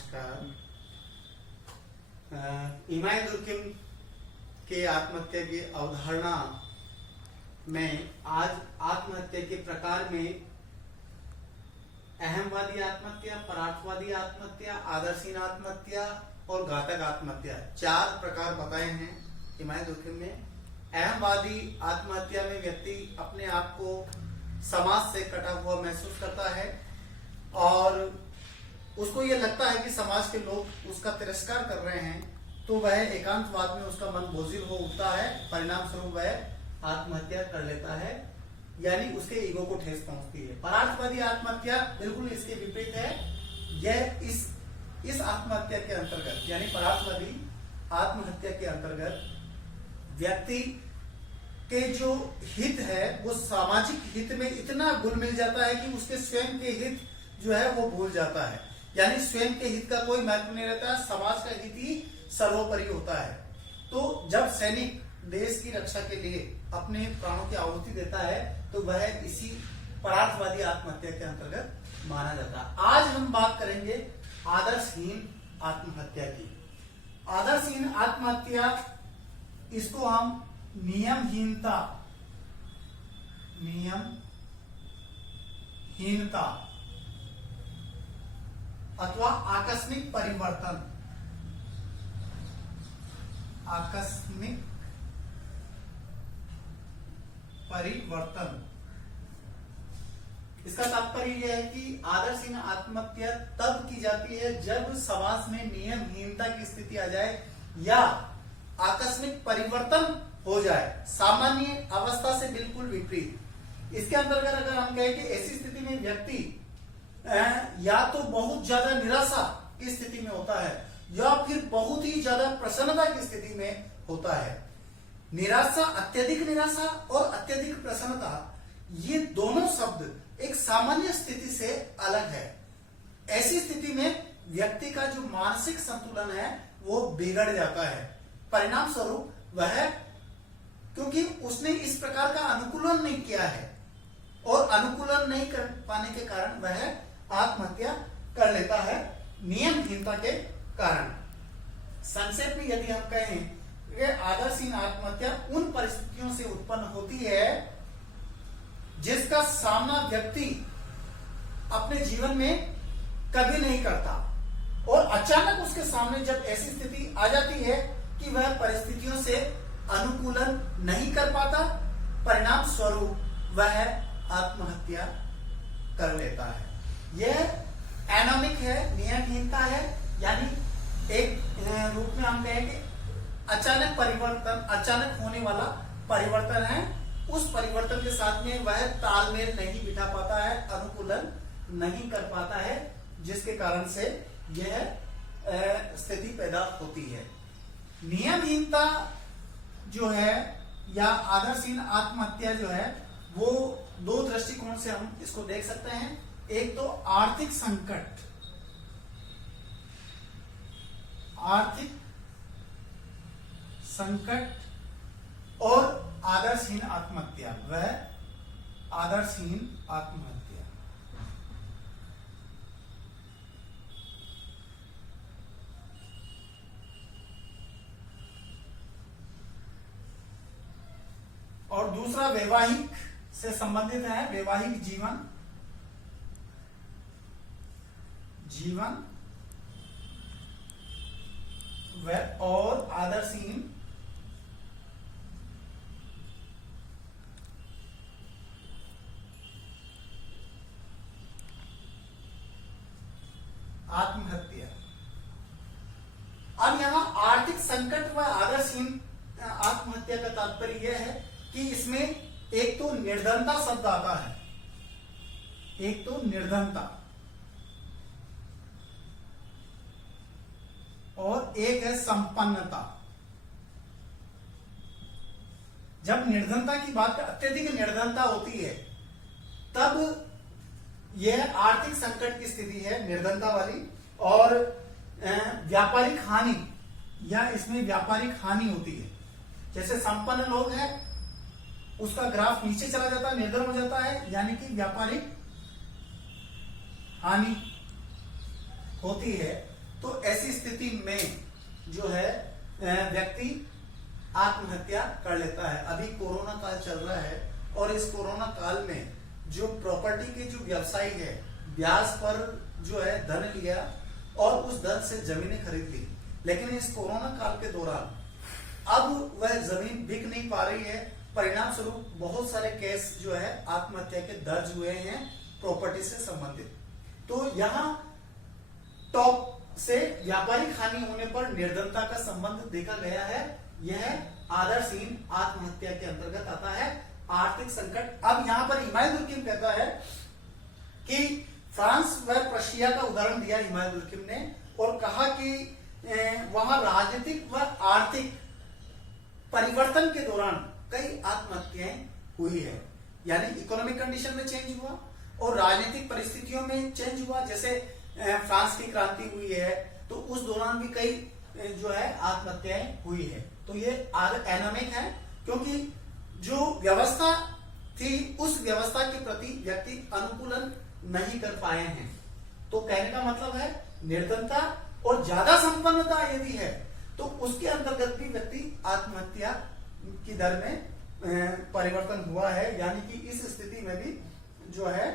नमस्कार। इमाम दुर्किम के आत्महत्या की अवधारणा में आज आत्महत्या के प्रकार में अहमवादी आत्महत्या, परार्थवादी आत्महत्या, आदर्शहीन आत्महत्या और घातक आत्महत्या, चार प्रकार बताए हैं इमाम दुर्किम ने। अहमवादी आत्महत्या में व्यक्ति अपने आप को समाज से कटा हुआ महसूस करता है और उसको ये लगता है कि समाज के लोग उसका तिरस्कार कर रहे हैं, तो वह एकांतवाद में उसका मन बोझिल हो उठता है। परिणाम स्वरूप वह आत्महत्या कर लेता है, यानी उसके ईगो को ठेस पहुंचती है। परार्थवादी आत्महत्या बिल्कुल इसके विपरीत है। यह इस आत्महत्या के अंतर्गत, यानी परार्थवादी आत्महत्या के अंतर्गत व्यक्ति के जो हित है वो सामाजिक हित में इतना घुल मिल जाता है कि उसके स्वयं के हित जो है वो भूल जाता है, यानी स्वयं के हित का कोई महत्व नहीं रहता, समाज का हित ही सर्वोपरि होता है। तो जब सैनिक देश की रक्षा के लिए अपने प्राणों की आहुति देता है तो वह इसी परार्थवादी आत्महत्या के अंतर्गत माना जाता है। आज हम बात करेंगे आदर्शहीन आत्महत्या की। आदर्शहीन आत्महत्या, इसको हम नियमहीनता अथवा आकस्मिक परिवर्तन, इसका तात्पर्य यह है कि आदर्शहीन आत्महत्या तब की जाती है जब समाज में नियमहीनता की स्थिति आ जाए या आकस्मिक परिवर्तन हो जाए, सामान्य अवस्था से बिल्कुल विपरीत। इसके अंतर्गत अगर हम कहें कि ऐसी स्थिति में व्यक्ति या तो बहुत ज्यादा निराशा की स्थिति में होता है या फिर बहुत ही ज्यादा प्रसन्नता की स्थिति में होता है। निराशा, अत्यधिक निराशा और अत्यधिक प्रसन्नता, ये दोनों शब्द एक सामान्य स्थिति से अलग है। ऐसी स्थिति में व्यक्ति का जो मानसिक संतुलन है वो बिगड़ जाता है। परिणाम स्वरूप वह, क्योंकि उसने इस प्रकार का अनुकूलन नहीं किया है और अनुकूलन नहीं कर पाने के कारण वह आत्महत्या कर लेता है नियमहीनता के कारण। संक्षेप में यदि हम कहें कि आदर्शहीन आत्महत्या उन परिस्थितियों से उत्पन्न होती है जिसका सामना व्यक्ति अपने जीवन में कभी नहीं करता और अचानक उसके सामने जब ऐसी स्थिति आ जाती है कि वह परिस्थितियों से अनुकूलन नहीं कर पाता, परिणाम स्वरूप वह आत्महत्या कर लेता है। यह एनोमिक है, नियमहीनता है, यानी एक रूप में हम कहें कि अचानक परिवर्तन, अचानक होने वाला परिवर्तन है। उस परिवर्तन के साथ में वह तालमेल नहीं बिठा पाता है, अनुकूलन नहीं कर पाता है, जिसके कारण से यह स्थिति पैदा होती है। नियमहीनता जो है या आदर्शहीन आत्महत्या जो है वो दो दृष्टिकोण से हम इसको देख सकते हैं। एक तो आर्थिक संकट, और आदर्शहीन आत्महत्या, वह आदर्शहीन आत्महत्या। और दूसरा वैवाहिक से संबंधित है, वैवाहिक जीवन और आदर्शहीन आत्महत्या। अब यहां आर्थिक संकट व आदर्शहीन आत्महत्या का तात्पर्य यह है कि इसमें एक तो निर्धनता शब्द आता है, एक तो निर्धनता और एक है संपन्नता। जब निर्धनता की बात, अत्यधिक निर्धनता होती है तब यह आर्थिक संकट की स्थिति है, निर्धनता वाली। और व्यापारिक हानि, या इसमें व्यापारिक हानि होती है। जैसे संपन्न लोग हैं उसका ग्राफ नीचे चला जाता है, निर्धन हो जाता है, यानी कि व्यापारिक हानि होती है। तो ऐसी स्थिति में जो है व्यक्ति आत्महत्या कर लेता है। अभी कोरोना काल चल रहा है और इस कोरोना काल में जो प्रॉपर्टी के जो व्यवसायी है ब्याज पर जो है धन लिया और उस धन से जमीनें खरीद ली, लेकिन इस कोरोना काल के दौरान अब वह जमीन बिक नहीं पा रही है। परिणाम स्वरूप बहुत सारे केस जो है आत्महत्या के दर्ज हुए हैं प्रॉपर्टी से संबंधित। तो यहाँ टॉप से व्यापारिक हानि होने पर निर्धनता का संबंध देखा गया है। यह आदर्शहीन आत्महत्या के अंतर्गत आता है। आर्थिक संकट, अब यहाँ पर इमाम दुर्किम कहता है कि फ्रांस व प्रशिया का उदाहरण दिया इमाम दुर्किम ने और कहा कि वहां राजनीतिक व आर्थिक परिवर्तन के दौरान कई आत्महत्याएं हुई है। यानी इकोनॉमिक कंडीशन में चेंज हुआ और राजनीतिक परिस्थितियों में चेंज हुआ, जैसे फ्रांस की क्रांति हुई है तो उस दौरान भी कई जो है आत्महत्याएं हुई है। तो ये एनामिक है क्योंकि जो व्यवस्था थी उस व्यवस्था के प्रति व्यक्ति अनुकूलन नहीं कर पाए हैं। तो कहने का मतलब है निर्धनता और ज्यादा संपन्नता यदि है तो उसके अंतर्गत भी व्यक्ति आत्महत्या की दर में परिवर्तन हुआ है। यानी कि इस स्थिति में भी जो है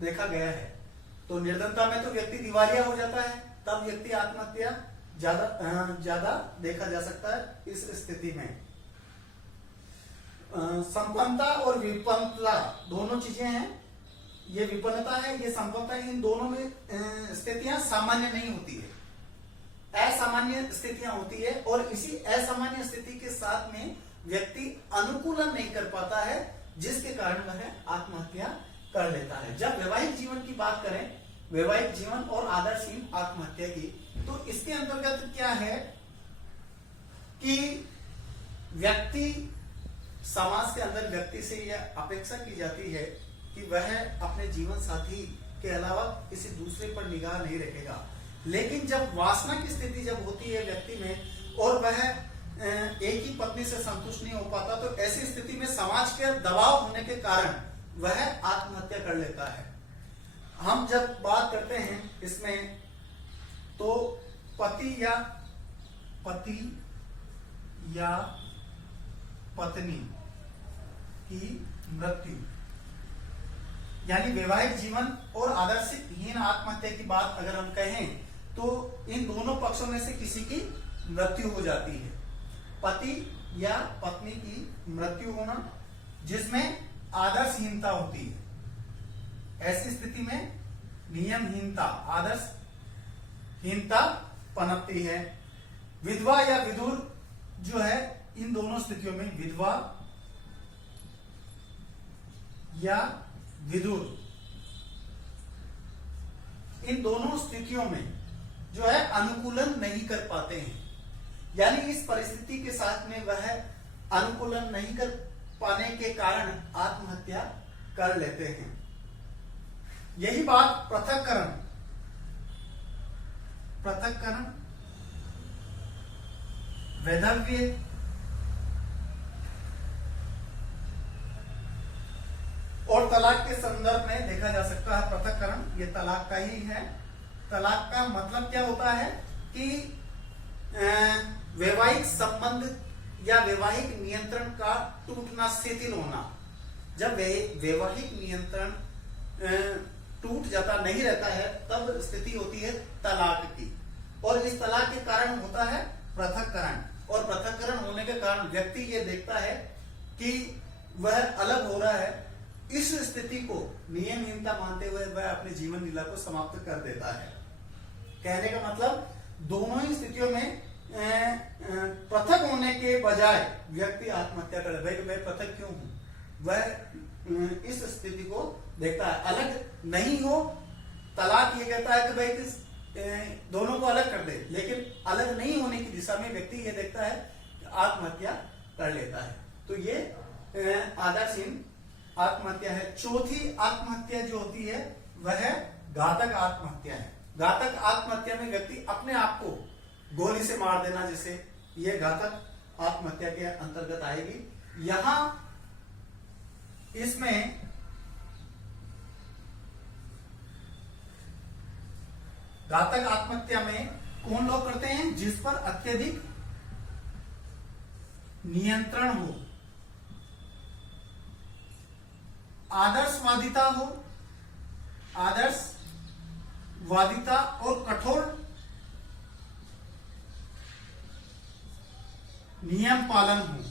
देखा गया है। तो निर्धनता में तो व्यक्ति दिवालिया हो जाता है, तब व्यक्ति आत्महत्या ज्यादा देखा जा सकता है इस स्थिति में। संपन्नता और विपन्नता दोनों चीजें हैं। ये विपन्नता है, ये संपन्नता है, इन दोनों में स्थितियां सामान्य नहीं होती है, असामान्य स्थितियां होती है और इसी असामान्य स्थिति के साथ में व्यक्ति अनुकूलन नहीं कर पाता है जिसके कारण वह आत्महत्या कर लेता है। जब वैवाहिक जीवन की बात करें, वैवाहिक जीवन और आदर्शहीन आत्महत्या की, तो इसके अंतर्गत क्या है कि व्यक्ति समाज के अंदर व्यक्ति से यह अपेक्षा की जाती है कि वह अपने जीवन साथी के अलावा किसी दूसरे पर निगाह नहीं रखेगा। लेकिन जब वासना की स्थिति जब होती है व्यक्ति में और वह एक ही पत्नी से संतुष्ट नहीं हो पाता, तो ऐसी स्थिति में समाज के दबाव होने के कारण वह आत्महत्या कर लेता है। हम जब बात करते हैं इसमें तो पति या पत्नी की मृत्यु, यानी वैवाहिक जीवन और आदर्शहीन आत्महत्या की बात अगर हम कहें तो इन दोनों पक्षों में से किसी की मृत्यु हो जाती है। पति या पत्नी की मृत्यु होना जिसमें आदर्शहीनता होती है। ऐसी स्थिति में नियमहीनता, आदर्शहीनता पनपती है। विधवा या विधुर जो है, इन दोनों स्थितियों में विधवा या विधुर, इन दोनों स्थितियों में जो है अनुकूलन नहीं कर पाते हैं। यानी इस परिस्थिति के साथ में वह अनुकूलन नहीं कर पाने के कारण आत्महत्या कर लेते हैं। यही बात पृथक्करण वैधव्य और तलाक के संदर्भ में देखा जा सकता है। पृथक्करण ये तलाक का ही है। तलाक का मतलब क्या होता है कि वैवाहिक संबंध या वैवाहिक नियंत्रण का टूटना, शिथिल होना। जब वैवाहिक नियंत्रण टूट जाता, नहीं रहता है, तब स्थिति होती है तलाक की। और इस तलाक के कारण होता है पृथक्करण, और पृथक्करण होने के कारण व्यक्ति ये देखता है कि वह अलग हो रहा है। इस स्थिति को नियमहीनता मानते हुए वह अपने जीवन लीला को समाप्त कर देता है। कहने का मतलब दोनों ही स्थितियों में पृथक होने के बजाय व्यक्ति आत्महत्या कर, भाई मैं पृथक क्यों हूं, वह इस स्थिति को देखता है। अलग नहीं हो, तलाक ये कहता है कि भाई दोनों को अलग कर दे, लेकिन अलग नहीं होने की दिशा में व्यक्ति ये देखता है कि आत्महत्या कर लेता है। तो ये आदर्शहीन आत्महत्या है। चौथी आत्महत्या जो होती है वह घातक आत्महत्या है। घातक आत्महत्या में व्यक्ति अपने आप को गोली से मार देना, जैसे ये घातक आत्महत्या के अंतर्गत आएगी। यहां इसमें घातक आत्महत्या में कौन लोग करते हैं? जिस पर अत्यधिक नियंत्रण हो, आदर्शवादिता हो, आदर्शवादिता और कठोर नियम पालन हो।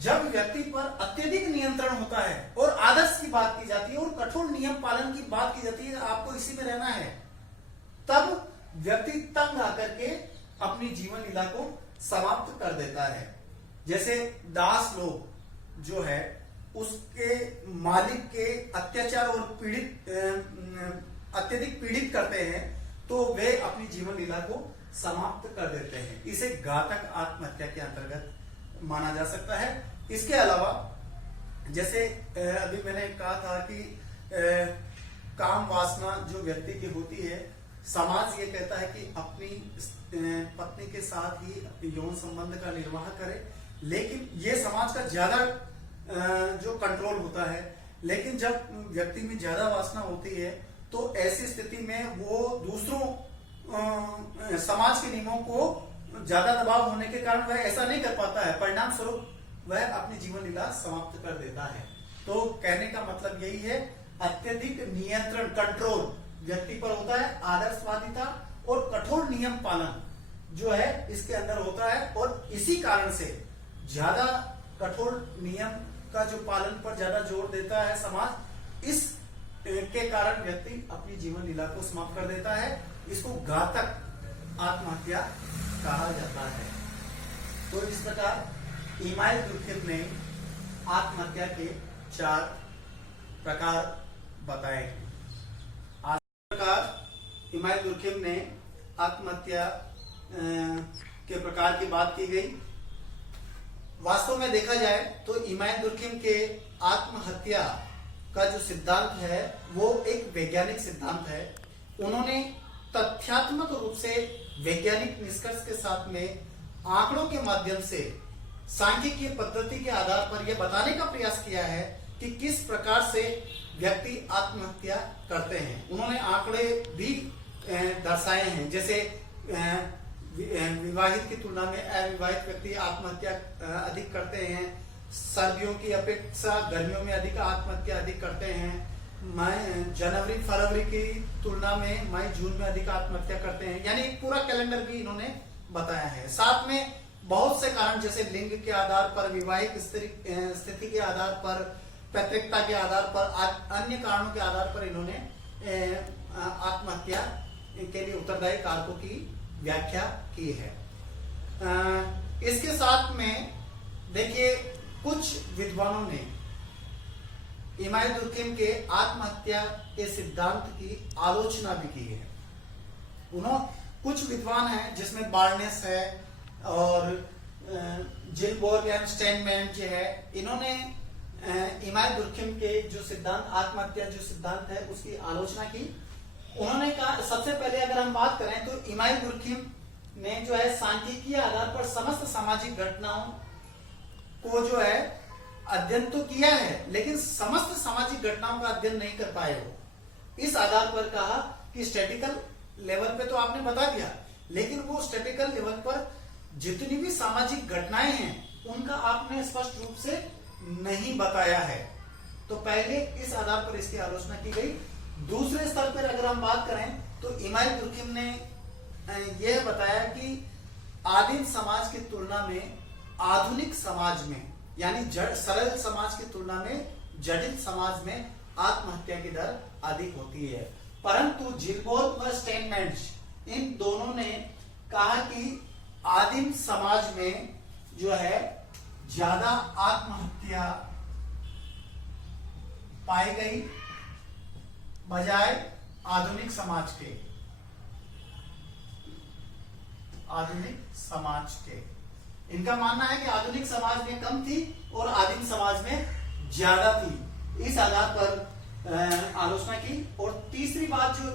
जब व्यक्ति पर अत्यधिक नियंत्रण होता है और आदर्श की बात की जाती है और कठोर नियम पालन की बात की जाती है, आपको इसी में रहना है, तब व्यक्ति तंग आकर के अपनी जीवन लीला को समाप्त कर देता है। जैसे दास लोग जो है उसके मालिक के अत्याचार और अत्यधिक पीड़ित करते हैं, तो वे अपनी जीवन लीला को समाप्त कर देते हैं। इसे घातक आत्महत्या के अंतर्गत माना जा सकता है। इसके अलावा जैसे अभी मैंने कहा था कि काम वासना जो व्यक्ति की होती है, समाज ये कहता है कि अपनी पत्नी के साथ ही यौन संबंध का निर्वाह करे, लेकिन ये समाज का ज्यादा जो कंट्रोल होता है। लेकिन जब व्यक्ति में ज्यादा वासना होती है तो ऐसी स्थिति में वो दूसरों समाज के नियमों को ज्यादा दबाव होने के कारण वह ऐसा नहीं कर पाता है, परिणाम स्वरूप वह अपनी जीवन लीला समाप्त कर देता है। तो कहने का मतलब यही है, अत्यधिक नियंत्रण, कंट्रोल व्यक्ति पर होता है, आदर्शवादिता और कठोर नियम पालन जो है इसके अंदर होता है, और इसी कारण से ज्यादा कठोर नियम का जो पालन पर ज्यादा जोर देता है समाज, इस के कारण व्यक्ति अपनी जीवन लीला को समाप्त कर देता है। इसको घातक आत्महत्या कहा जाता है। तो इस प्रकार इमाइल दुर्खिम ने आत्महत्या के 4 प्रकार बताए। इस प्रकार इमाइल दुर्खिम ने आत्महत्या के प्रकार की बात की गई। वास्तव में देखा जाए तो इमाइल दुर्खिम के आत्महत्या का जो सिद्धांत है वो एक वैज्ञानिक सिद्धांत है। उन्होंने तथ्यात्मक रूप से वैज्ञानिक निष्कर्ष के साथ में आंकड़ों के माध्यम से सांख्यिकीय पद्धति के आधार पर यह बताने का प्रयास किया है कि किस प्रकार से व्यक्ति आत्महत्या करते हैं। उन्होंने आंकड़े भी दर्शाए हैं, जैसे विवाहित की तुलना में अविवाहित व्यक्ति आत्महत्या अधिक करते हैं, सर्दियों की अपेक्षा गर्मियों में आत्महत्या अधिक करते हैं, जनवरी फरवरी की तुलना में मई जून में अधिक आत्महत्या करते हैं। यानी पूरा कैलेंडर भी इन्होंने बताया है। साथ में बहुत से कारण, जैसे लिंग के आधार पर, विवाहिक स्थिति के आधार पर, पैतृकता के आधार पर, अन्य कारणों के आधार पर इन्होंने आत्महत्या के लिए उत्तरदायी कारकों की व्याख्या की है। इसके साथ में देखिए, कुछ विद्वानों ने इमाइल दुर्खिम के आत्महत्या के सिद्धांत की आलोचना भी की है। कुछ विद्वान हैं जिसमें बार्नेस है और जिलबोर्ग एंड स्टेनमैन जो है, इन्होंने इमाइल दुर्खिम के जो सिद्धांत, आत्महत्या जो सिद्धांत है उसकी आलोचना की। उन्होंने कहा, सबसे पहले अगर हम बात करें तो इमाइल दुर्खिम ने जो है सांख्यिकीय आधार पर समस्त सामाजिक घटनाओं को जो है अध्ययन तो किया है, लेकिन समस्त सामाजिक घटनाओं का अध्ययन नहीं कर पाए हो। इस आधार पर कहा कि स्टैटिकल लेवल पे तो आपने बता दिया, लेकिन वो स्टैटिकल लेवल पर जितनी भी सामाजिक घटनाएं हैं उनका आपने स्पष्ट रूप से नहीं बताया है। तो पहले इस आधार पर इसकी आलोचना की गई। दूसरे स्तर पर अगर हम बात करें तो इमाइल दुर्खिम ने यह बताया कि आदिम समाज की तुलना में आधुनिक समाज में, यानी सरल समाज की तुलना में जटिल समाज में आत्महत्या की दर अधिक होती है। परंतु जिलबोर्ग व स्टेनमैन, इन दोनों ने कहा कि आदिम समाज में जो है ज्यादा आत्महत्या पाई गई बजाय आधुनिक समाज के। इनका मानना है कि आधुनिक समाज में कम थी और आदिम समाज में ज्यादा थी। इस आधार पर आलोचना की। और तीसरी बात जो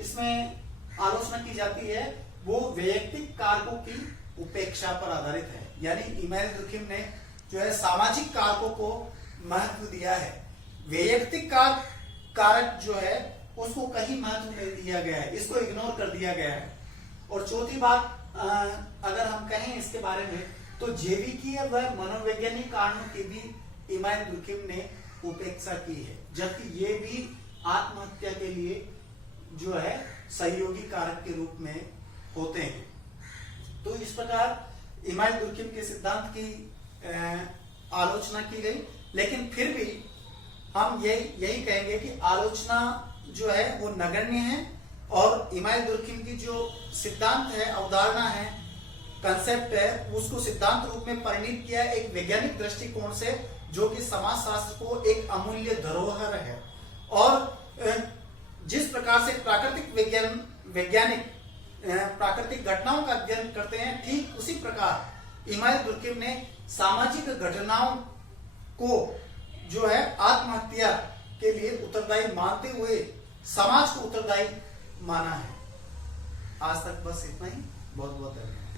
इसमें आलोचना की जाती है वो वैयक्तिक कारकों की उपेक्षा पर आधारित है। यानी इमाइल दुर्खिम ने जो है सामाजिक कारकों को महत्व दिया है, वैयक्तिक कारक जो है उसको कहीं महत्व नहीं दिया गया है, इसको इग्नोर कर दिया गया है। और चौथी बात अगर हम कहें इसके बारे में, तो जैविकीय व मनोवैज्ञानिक कारणों की भी इमानुएल दुर्खिम ने उपेक्षा की है, जबकि ये भी आत्महत्या के लिए जो है सहयोगी कारक के रूप में होते हैं। तो इस प्रकार इमानुएल दुर्खिम के सिद्धांत की आलोचना की गई, लेकिन फिर भी हम यही कहेंगे कि आलोचना जो है वो नगण्य है, और इमानुएल दुर्खिम की जो सिद्धांत है, अवधारणा है, कंसेप्ट है, उसको सिद्धांत रूप में परिणित किया एक वैज्ञानिक दृष्टिकोण से, जो कि समाजशास्त्र को एक अमूल्य धरोहर है। और जिस प्रकार से प्राकृतिक वैज्ञानिक प्राकृतिक घटनाओं का अध्ययन करते हैं, ठीक उसी प्रकार इमानुएल दुर्खिम ने सामाजिक घटनाओं को जो है आत्महत्या के लिए उत्तरदायी मानते हुए समाज को उत्तरदायी माना है। आज तक बस इतना ही। बहुत बहुत धन्यवाद।